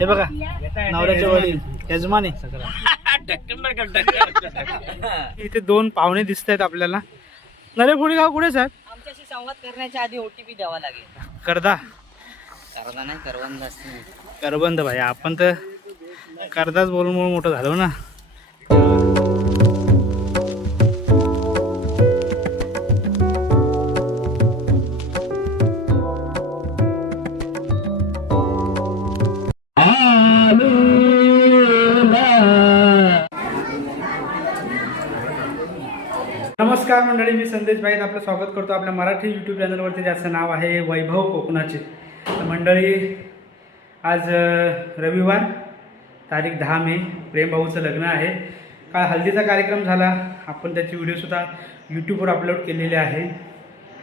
हे बघा नवऱ्याचे वडील यजमानी. इथे दोन पाहुणे दिसत आहेत आपल्याला. नरेपुडी गाव कुठे साहेब? आमच्याशी संवाद करण्याच्या आधी OTP द्यावा लागेल. करदा नाही करवंद करबंद भाई. आपण तर करदाच बोलून बोलून मोठं झालो ना. नमस्कार मंडळी, मी संदेश भाई आपलं स्वागत करतो आपल्या मराठी यूट्यूब चॅनलवरती, ज्याचं नाव आहे वैभव कोकणाचे. तर मंडळी, आज रविवार तारीख 10 मे, प्रेमभाऊचं लग्न आहे. काल हल्दीचा कार्यक्रम झाला, आपण त्याची व्हिडिओसुद्धा यूट्यूबवर अपलोड केलेले आहे.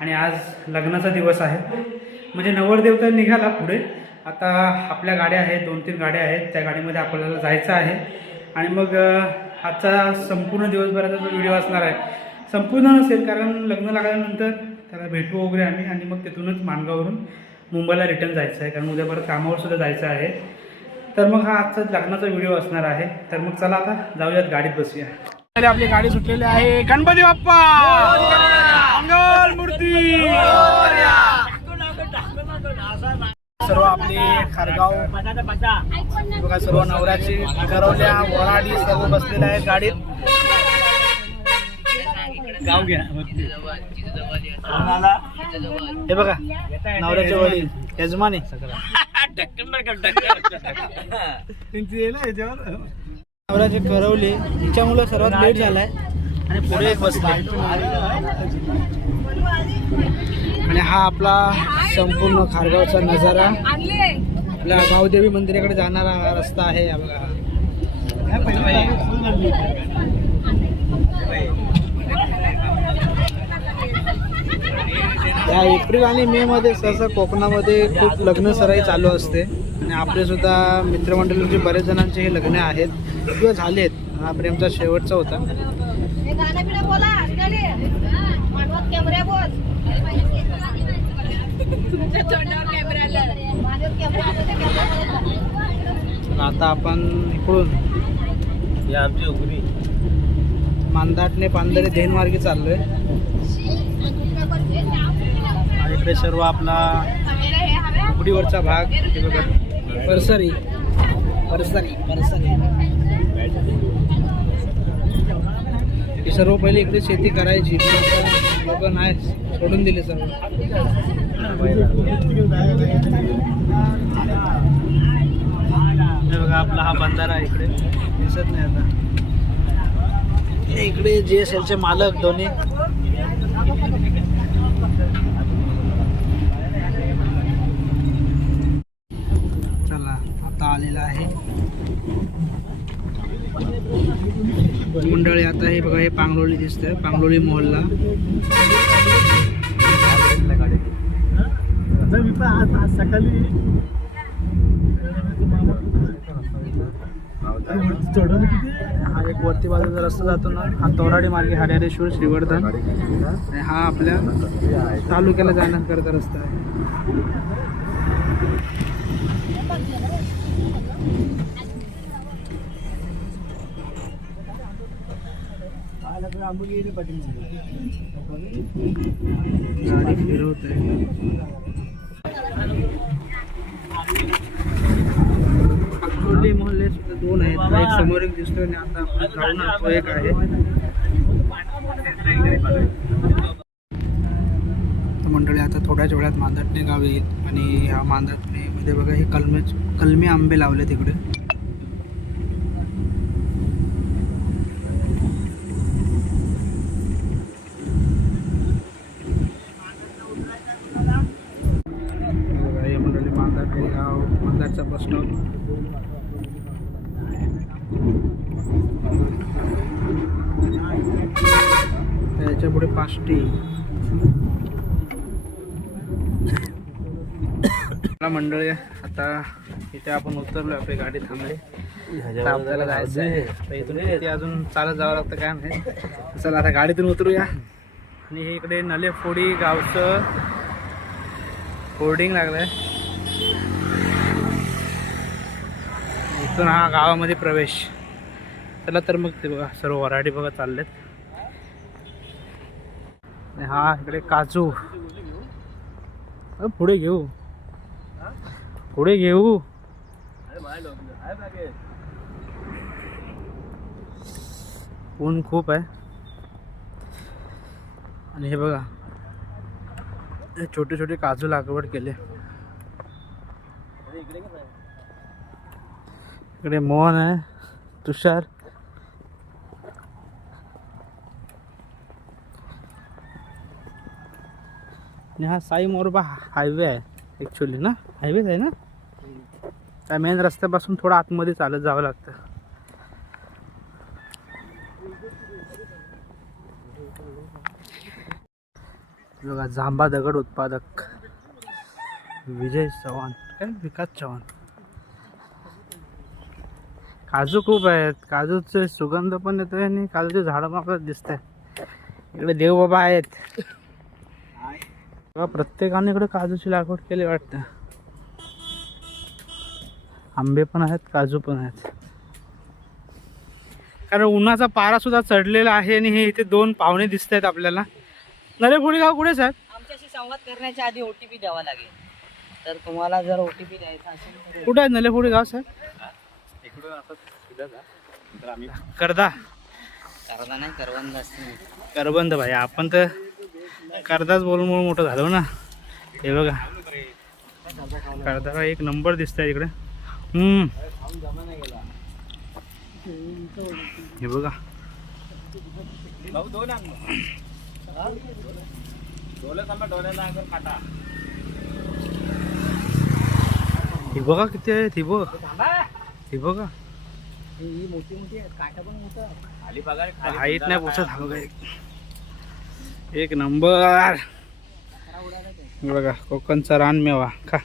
आणि आज लग्नाचा दिवस आहे, म्हणजे नवरदेव तर निघाला पुढे. आता आपल्या गाड्या आहेत, 2-3 गाड्या आहेत, त्या गाडीमध्ये आपल्याला जायचं आहे. आणि मग आजचा संपूर्ण दिवसभराचा जो व्हिडिओ असणार आहे संपूर्ण नसेल, कारण लग्न लागल्यानंतर त्याला भेटू वगैरे आम्ही. आणि मग तिथूनच माणगावरून मुंबईला रिटर्न जायचं आहे, कारण उद्या परत कामावर सुद्धा जायचं आहे. तर मग हा आजचा लग्नाचा व्हिडिओ असणार आहे. तर मग चला आता जाऊयात, गाडीत बसूया. आपली गाडी सुटलेली आहे. गणपती बाप्पा मंगल मूर्ती. सर्व आपले खारगाव बघा, सर्व नवऱ्याची करवल्या वराडी सर्व बसलेले आहेत गाडीत. गाव घ्या. हे बघा नवऱ्याचे वडील यजमानी. नवऱ्याचे करवले, हिच्यामुळे सर्वात लेट झालाय आणि पुढे एक बसला. आणि हा आपला संपूर्ण खारगावचा नजारा, आपल्या गावदेवी मंदिराकडे जाणारा हा रस्ता आहे. हा बघा, या एप्रिल आणि मे मध्ये सहसा कोकणामध्ये खूप लग्न सराई चालू असते. आणि आपले सुद्धा मित्रमंडळींचे बरेच जणांचे हे लग्न आहेत किंवा झालेत. हा प्रेमचा शेवटचा होता. आता आपण इकडून या आमची उगरी मांदाटने पांढरे धेन मार्गे चाललोय. इकडे सर्व आपला उकडीवरचा भाग, हे बघा परसरी परसरी परसरी. ही सर्व पहिले इकडे शेती करायची, लोक नाही, सोडून दिले सर्व. हे बघा आपला हा बंधारा इकडे दिसत नाही आता. इकडे GSLचे मालक दोन्ही. चला आता आलेला आहे मंडळी. आता हे बघा, हे पांगलोळी दिसतंय, पांगलोळी मोहल्ला. सकाळी हा एक वरती बाजूचा रस्ता जातो ना, हा तोराडी मार्गे हरिहरेश्वर श्रीवर्धन. आणि हा आपल्या तालुक्याला जाण्याकरता रस्ता आहे. गाडी फिरवत आहे. मोहल्ले सुद्धा 2 आहेत, एक समोर एक दिसतोय आणि आता आपण जाऊन तो एक आहे. तर मंडळी, आता थोड्याच वेळात मांदाटणे गाव येईल. आणि ह्या मांदाटणे मध्ये बघा, हे कलमी आंबे लावले तिकडे. हे मंडळी मांदाटणे गाव, मांदाटचा बस स्टॉप. त्याच्या पुढे पाष्टी. मंडळी, आता इथे आपण उतरलो, आपली गाडी थांबली. आपल्याला जायचं आहे, तर इथून किती अजून चालत जावं लागतं काय माहिती. चला आता गाडीतून उतरूया. आणि हे इकडे नलेफोडी गावचं होर्डिंग लागलंय. इथून हा गावामध्ये प्रवेश. चला तर मग ते बघा सर्व वराठी बघा चाललेत. आणि हा इकडे काजू. पुढे घेऊ पुढे घेऊ. ऊन खूप आहे. आणि हे बघा हे छोटे छोटे काजू लागवड केले. इकडे मोहन आहे, तुषार. आणि हा साई मोरबा हायवे आहे ॲक्च्युली ना. हायवेच आहे ना. त्या मेन रस्त्यापासून थोडं आतमध्ये चालत जावं लागतं. बघा जांभा दगड उत्पादक विजय चव्हाण काय विकास चव्हाण. काजू खूप आहेत. काजूचे सुगंध पण येतोय आणि काजूचे झाडं पण आपल्याला दिसत आहे. इकडे देवबाबा आहेत. प्रत्येकाने इकडे काजूची लागवड केली वाटतं. आंबे पण आहेत, काजू पण आहेत. कारण उन्हाचा पारा सुद्धा चढलेला आहे. आणि हे इथे दोन पाहुणे दिसत आहेत आपल्याला. नलेफोडी गाव कुठे साहेब? आमच्याशी संवाद करण्याच्या आधी OTP द्यावा लागेल. तर तुम्हाला जर OTP द्यायचा असेल तर कुठे आहे नलेफोडी गाव साहेब? करदा नाही करवंद असते. करबंद भाई. आपण तर करदाच बोलून मोठं झालो ना. हे बघा करदा एक नंबर दिसत आहे इकडे. हे बघा हे बघा किती आहे. हे बघ हे बघा मोठी मोठी काटा पण मोठं हाईट नाही पोचत. हा बघा एक नंबर. बघा कोकणचा रानमेवा खा.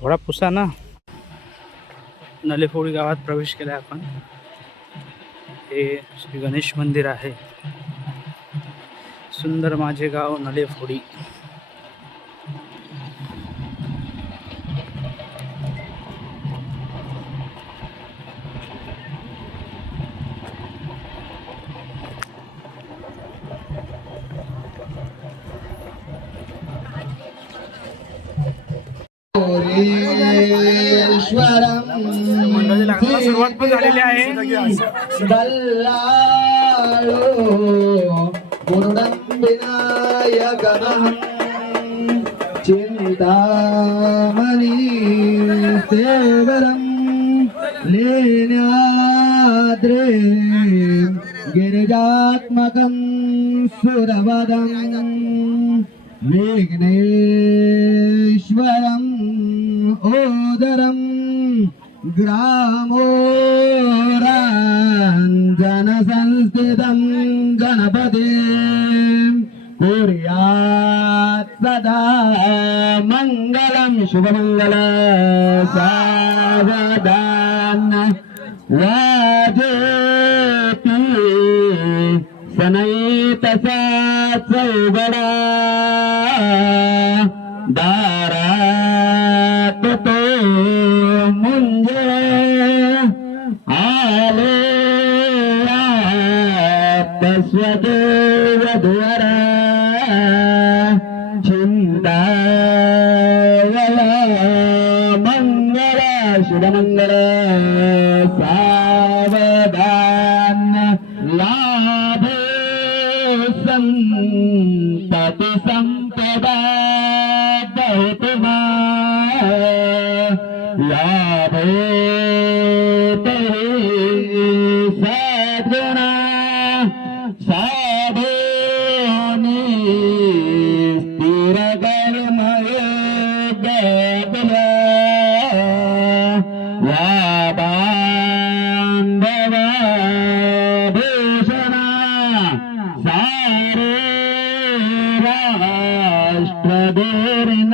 थोडा पुसा ना. नलेफोडी गावात प्रवेश केला आपण. हे श्री गणेश मंदिर आहे. सुंदर माझे गाव नलेफोडी. मंडळी लागण्याला सुरुवात पण झालेली आहे. चिंतामणी सेवरम लेण्याद्रे गिरिजात्मकं सुरवदं विघ्नेश्वरं ओदरं ग्रामोराञ्जनसंस्थितं गणपते कुर्यात् सदा मङ्गलं शुभमङ्गल सावधान वाजेति सनयितसा चौघडा दारात तो मुंजे आले स्वदेव द्वारा चिंतावला मंगल शुभमंगल सावधान लाभे संतति संपदा बहुतमा लाभे तेरे सद्गुणा साधोनी स्थिरगर्मय गतला वाबांधवा भूषणा सारे राष्ट्रधोरण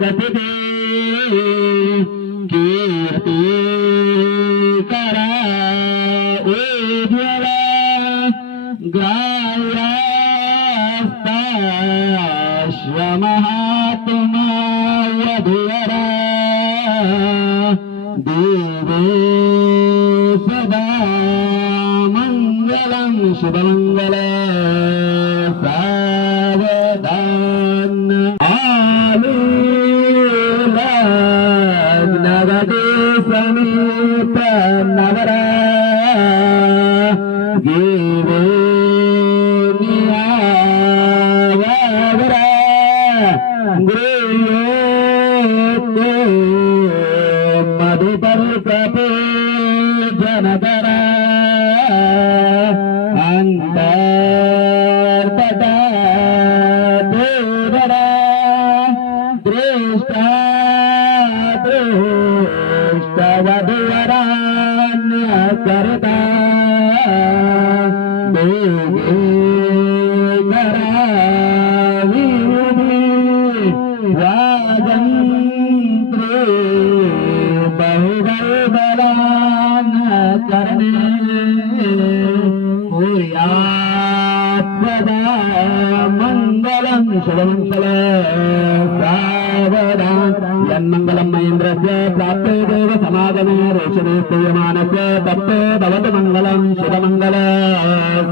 कथते कीर्ती करा उज्ज्वला गायास्ताश्रमहात्मा यधुवरा देवे सदा मंगलम शुभमंगल सावधान आलू लग्नवती समीप नवरा देवे नियावरा मधुपर कपे जनधरा अंतर्पटा देवरा दृष्टा दृष्टवधुवरान्य करता देवे करावी वाजंत्रे बहुबलबलान करणे भूयात्सदा मंगलम शुभमंगल सावधान यन्मंगलम महेन्द्रस्य प्राप्ते देव समागमे रोषणे स्तूयमानस्य तप्ते भवतु मंगलम शुभमंगल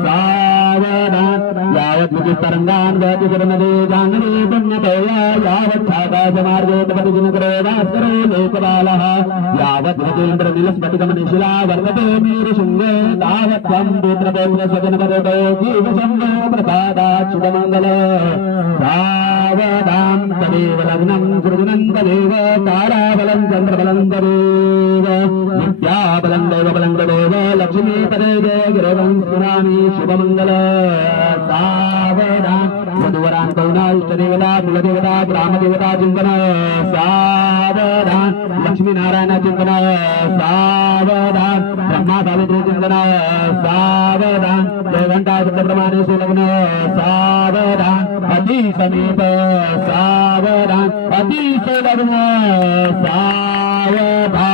सावधान यावत् विद्युत्तरङ्गान् वहति सुरनदे जाह्नवी पुण्यतोया यावत् छाकाशमार्गे तपति दिनकरो भास्करो लोकपालः यावत् विजेन्द्रनिलस्फटिकमनिशिला वर्तते वीरशृङ्गे तावत् त्वं पुत्रपौत्रस्वजनपदतो जीवशम्भो प्रसादात् शुभमङ्गल सावधां तदेव लग्नं सृजनं तदेव ताराबलं चन्द्रबलं तदेव विद्याबलं दैवबलं तदेव लक्ष्मीपदे जय गिरवं स्मरामि शुभमङ्गल सावधान वधुवरान् कौना इष्टदेवता कुलदेवता ग्रामदेवता चिंतन सावधान लक्ष्मीनारायण चिंतन सावधान ब्रह्मा सावित्री चिंतन सावधान जयघंटा प्रमाणे सुलग्न सावधान अति समीप सावधान अति सुलग्न सावधान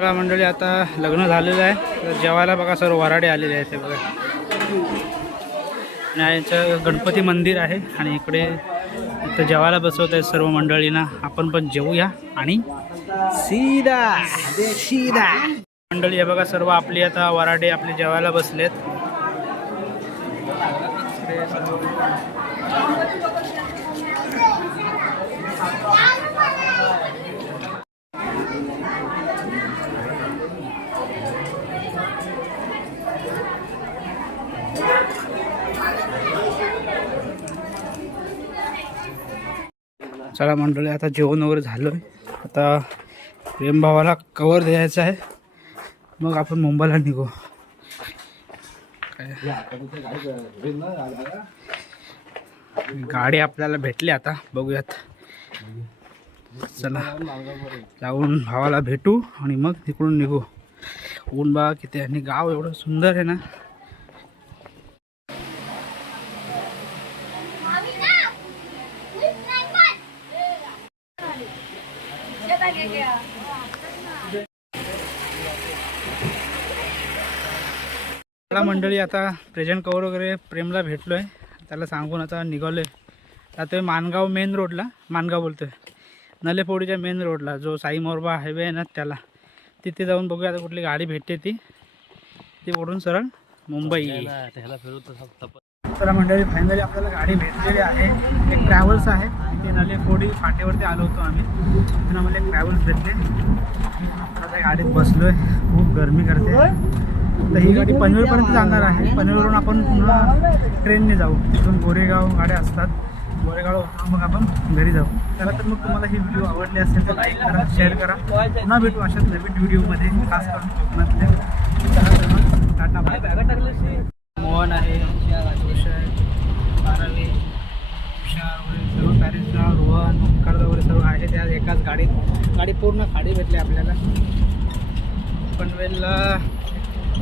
बघा मंडळी, आता लग्न झालेलं आहे तर जेवायला बघा सर्व वराडे आलेले आहेत. ते बघा आणि याचं गणपती मंदिर आहे आणि इकडे इथं जेवायला बसवत आहेत सर्व मंडळींना. आपण पण जेवूया आणि सीधा मंडळी हे बघा सर्व आपली आता वराडे आपले जेवायला बसलेत. चला मंडळी, आता जेवण वगैरे झालं. आता प्रेम भावाला कवर द्यायचा आहे, मग आपण मुंबईला निघू. गाडी आपल्याला भेटली, आता बघूयात. चला जाऊन भावाला भेटू आणि मग तिकडून निघू. ऊन बघा किती, आणि गाव एवढं सुंदर आहे ना. चला मंडळी, आता प्रेझेंट कवर वगैरे प्रेमला भेटलो आहे, त्याला सांगून आता निघालो आहे. आता माणगाव मेन रोडला, माणगाव बोलतोय, नलेफोडीच्या मेन रोडला जो साई मोरबा हायवे आहे ना त्याला, तिथे जाऊन बघूया आता कुठली गाडी भेटते ती ओढून सरळ मुंबई. चला मंडळी, फायनली आपल्याला गाडी भेटलेली आहे. एक ट्रॅव्हल्स आहे, ते नलेफोडी फाट्यावरती आलो होतो आम्ही, तिथून आम्हाला एक ट्रॅव्हल्स भेटले. आता त्या गाडीत बसलो आहे, खूप गरमी करते. तर ही गाडी पनवेलपर्यंत जाणार आहे. पनवेलवरून आपण पुन्हा ट्रेनने जाऊ, तिथून गोरेगाव गाड्या असतात, गोरेगाव उतरून मग आपण घरी जाऊ. त्याला तर मग तुम्हाला ही व्हिडिओ आवडली असेल तर लाईक करा, शेअर करा. पुन्हा भेटू अशाच नवीन व्हिडिओमध्ये, खास करून कोकणातल्या. चला तर मग टाटा बाय. मोहन आहे, जोश आहे, बारावी, हुशार वगैरे सर्व पॅरेंट्सला, रोहन, ओंकार वगैरे सर्व आहे त्या एकाच गाडीत. गाडी पूर्ण खाडी भेटली आपल्याला. पनवेलला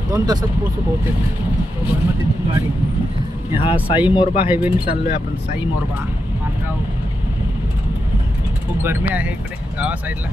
2 तासात पोचू बहुतेक. तो मग तिथून गाडी, हा साई मोरबा हायवेने चाललो आहे आपण. साई मोरबा माणगाव. खूप गरमी आहे इकडे गावा साईडला.